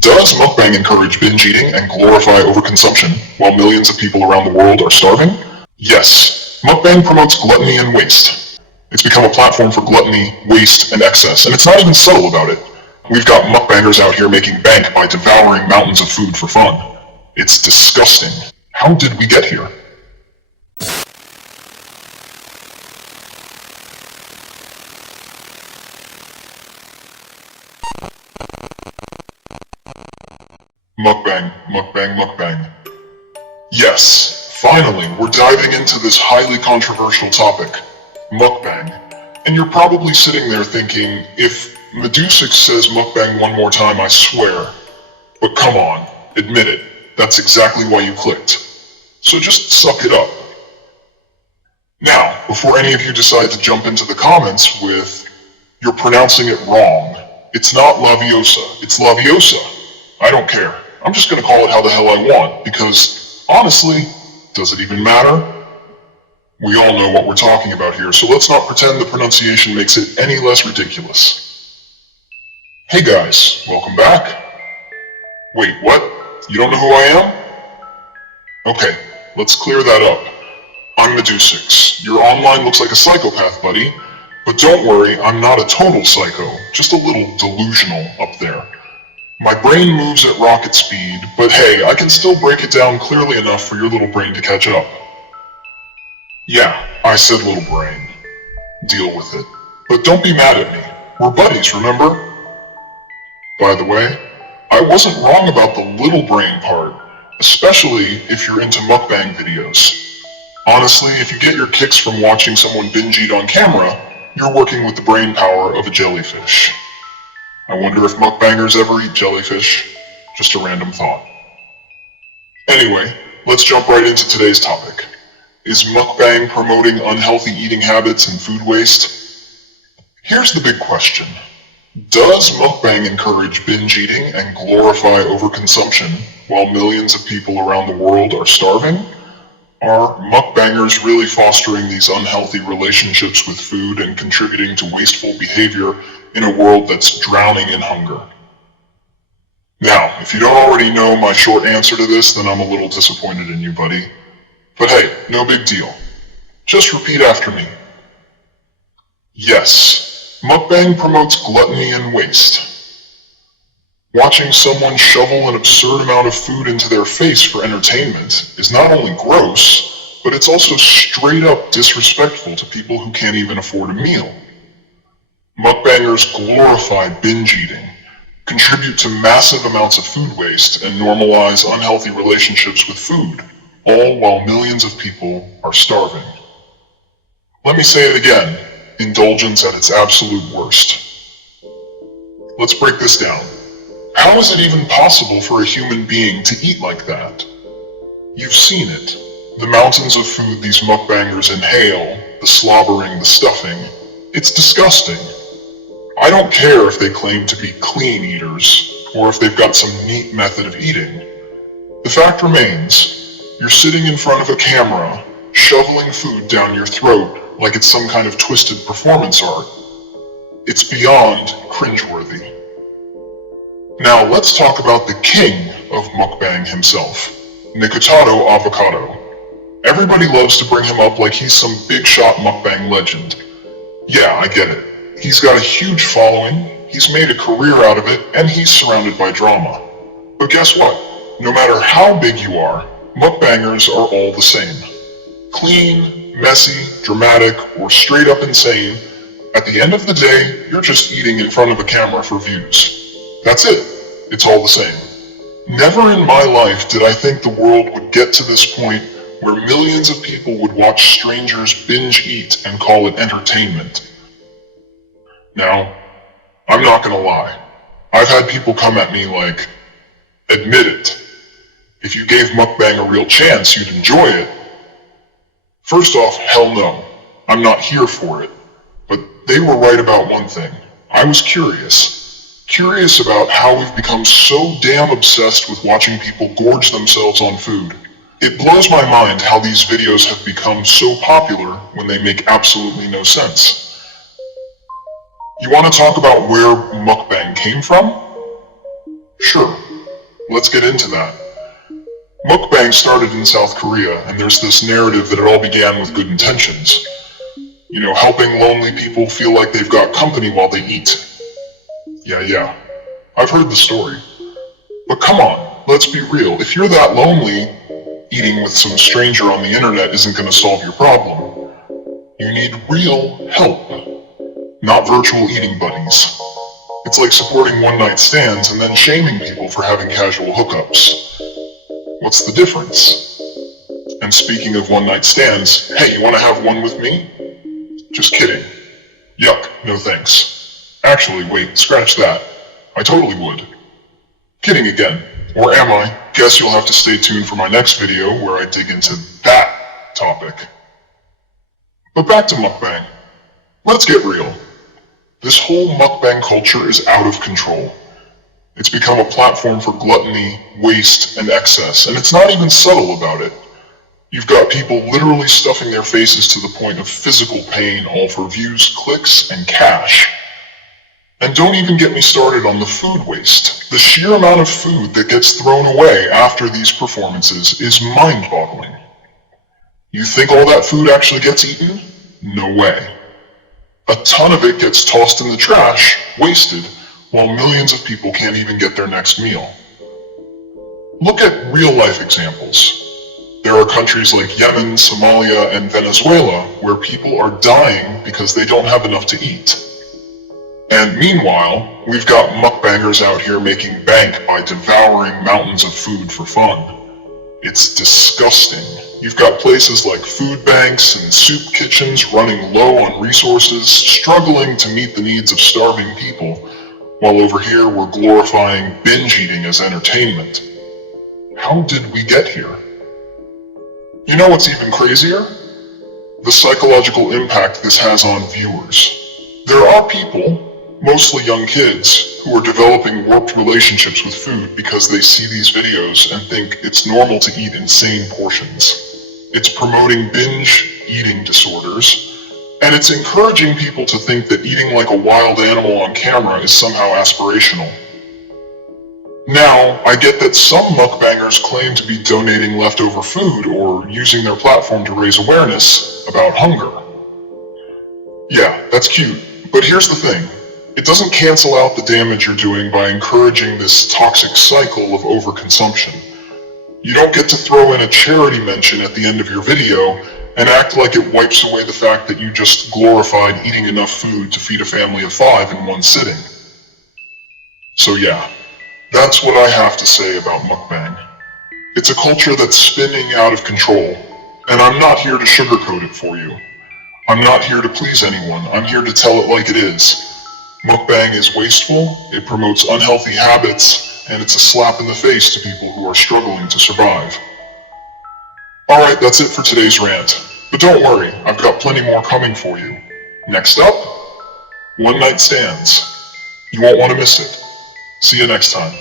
Does mukbang encourage binge eating and glorify overconsumption while millions of people around the world are starving? Yes. Mukbang promotes gluttony and waste. It's become a platform for gluttony, waste, and excess, and it's not even subtle about it. We've got mukbangers out here making bank by devouring mountains of food for fun. It's disgusting. How did we get here? Mukbang, mukbang, mukbang. Yes, finally, we're diving into this highly controversial topic, mukbang. And you're probably sitting there thinking, if Medusix says mukbang one more time, I swear. But come on, admit it, that's exactly why you clicked. So just suck it up. Now, before any of you decide to jump into the comments with, you're pronouncing it wrong, it's not laviosa, it's laviosa. I don't care. I'm just gonna call it how the hell I want, because, honestly, does it even matter? We all know what we're talking about here, so let's not pretend the pronunciation makes it any less ridiculous. Hey guys, welcome back. Wait, what? You don't know who I am? Okay, let's clear that up. I'm Medusix. Your online looks like a psychopath, buddy, but don't worry, I'm not a total psycho, just a little delusional up there. My brain moves at rocket speed, but hey, I can still break it down clearly enough for your little brain to catch up. Yeah, I said little brain. Deal with it. But don't be mad at me. We're buddies, remember? By the way, I wasn't wrong about the little brain part, especially if you're into mukbang videos. Honestly, if you get your kicks from watching someone binge eat on camera, you're working with the brain power of a jellyfish. I wonder if mukbangers ever eat jellyfish. Just a random thought. Anyway, let's jump right into today's topic. Is mukbang promoting unhealthy eating habits and food waste? Here's the big question. Does mukbang encourage binge eating and glorify overconsumption while millions of people around the world are starving? Are mukbangers really fostering these unhealthy relationships with food and contributing to wasteful behavior in a world that's drowning in hunger? Now, if you don't already know my short answer to this, then I'm a little disappointed in you, buddy. But hey, no big deal. Just repeat after me. Yes, mukbang promotes gluttony and waste. Watching someone shovel an absurd amount of food into their face for entertainment is not only gross, but it's also straight up disrespectful to people who can't even afford a meal. Mukbangers glorify binge eating, contribute to massive amounts of food waste, and normalize unhealthy relationships with food, all while millions of people are starving. Let me say it again, indulgence at its absolute worst. Let's break this down. How is it even possible for a human being to eat like that? You've seen it. The mountains of food these mukbangers inhale, the slobbering, the stuffing. It's disgusting. I don't care if they claim to be clean eaters, or if they've got some neat method of eating. The fact remains, you're sitting in front of a camera, shoveling food down your throat like it's some kind of twisted performance art. It's beyond cringeworthy. Now let's talk about the king of mukbang himself, Nicotado Avocado. Everybody loves to bring him up like he's some big shot mukbang legend. Yeah, I get it. He's got a huge following, he's made a career out of it, and he's surrounded by drama. But guess what? No matter how big you are, mukbangers are all the same. Clean, messy, dramatic, or straight up insane, at the end of the day, you're just eating in front of a camera for views. That's it. It's all the same. Never in my life did I think the world would get to this point where millions of people would watch strangers binge eat and call it entertainment. Now, I'm not gonna lie. I've had people come at me like, admit it. If you gave mukbang a real chance, you'd enjoy it. First off, hell no. I'm not here for it. But they were right about one thing. I was curious. Curious about how we've become so damn obsessed with watching people gorge themselves on food. It blows my mind how these videos have become so popular when they make absolutely no sense. You want to talk about where mukbang came from? Sure, let's get into that. Mukbang started in South Korea, and there's this narrative that it all began with good intentions. Helping lonely people feel like they've got company while they eat. Yeah, I've heard the story. But come on, let's be real. If you're that lonely, eating with some stranger on the internet isn't going to solve your problem. You need real help, not virtual eating buddies. It's like supporting one-night stands and then shaming people for having casual hookups. What's the difference? And speaking of one-night stands, hey, you want to have one with me? Just kidding. Yuck, no thanks. Actually, wait, scratch that. I totally would. Kidding again. Or am I? Guess you'll have to stay tuned for my next video where I dig into that topic. But back to mukbang. Let's get real. This whole mukbang culture is out of control. It's become a platform for gluttony, waste, and excess, and it's not even subtle about it. You've got people literally stuffing their faces to the point of physical pain, all for views, clicks, and cash. And don't even get me started on the food waste. The sheer amount of food that gets thrown away after these performances is mind-boggling. You think all that food actually gets eaten? No way. A ton of it gets tossed in the trash, wasted, while millions of people can't even get their next meal. Look at real-life examples. There are countries like Yemen, Somalia, and Venezuela where people are dying because they don't have enough to eat. And meanwhile, we've got mukbangers out here making bank by devouring mountains of food for fun. It's disgusting. You've got places like food banks and soup kitchens running low on resources, struggling to meet the needs of starving people, while over here we're glorifying binge eating as entertainment. How did we get here? You know what's even crazier? The psychological impact this has on viewers. There are people, mostly young kids, who are developing warped relationships with food because they see these videos and think it's normal to eat insane portions. It's promoting binge eating disorders, and it's encouraging people to think that eating like a wild animal on camera is somehow aspirational. Now, I get that some mukbangers claim to be donating leftover food or using their platform to raise awareness about hunger. Yeah, that's cute, but here's the thing. It doesn't cancel out the damage you're doing by encouraging this toxic cycle of overconsumption. You don't get to throw in a charity mention at the end of your video and act like it wipes away the fact that you just glorified eating enough food to feed a family of 5 in one sitting. So yeah, that's what I have to say about mukbang. It's a culture that's spinning out of control, and I'm not here to sugarcoat it for you. I'm not here to please anyone, I'm here to tell it like it is. Mukbang is wasteful, it promotes unhealthy habits, and it's a slap in the face to people who are struggling to survive. Alright, that's it for today's rant. But don't worry, I've got plenty more coming for you. Next up, one night stands. You won't want to miss it. See you next time.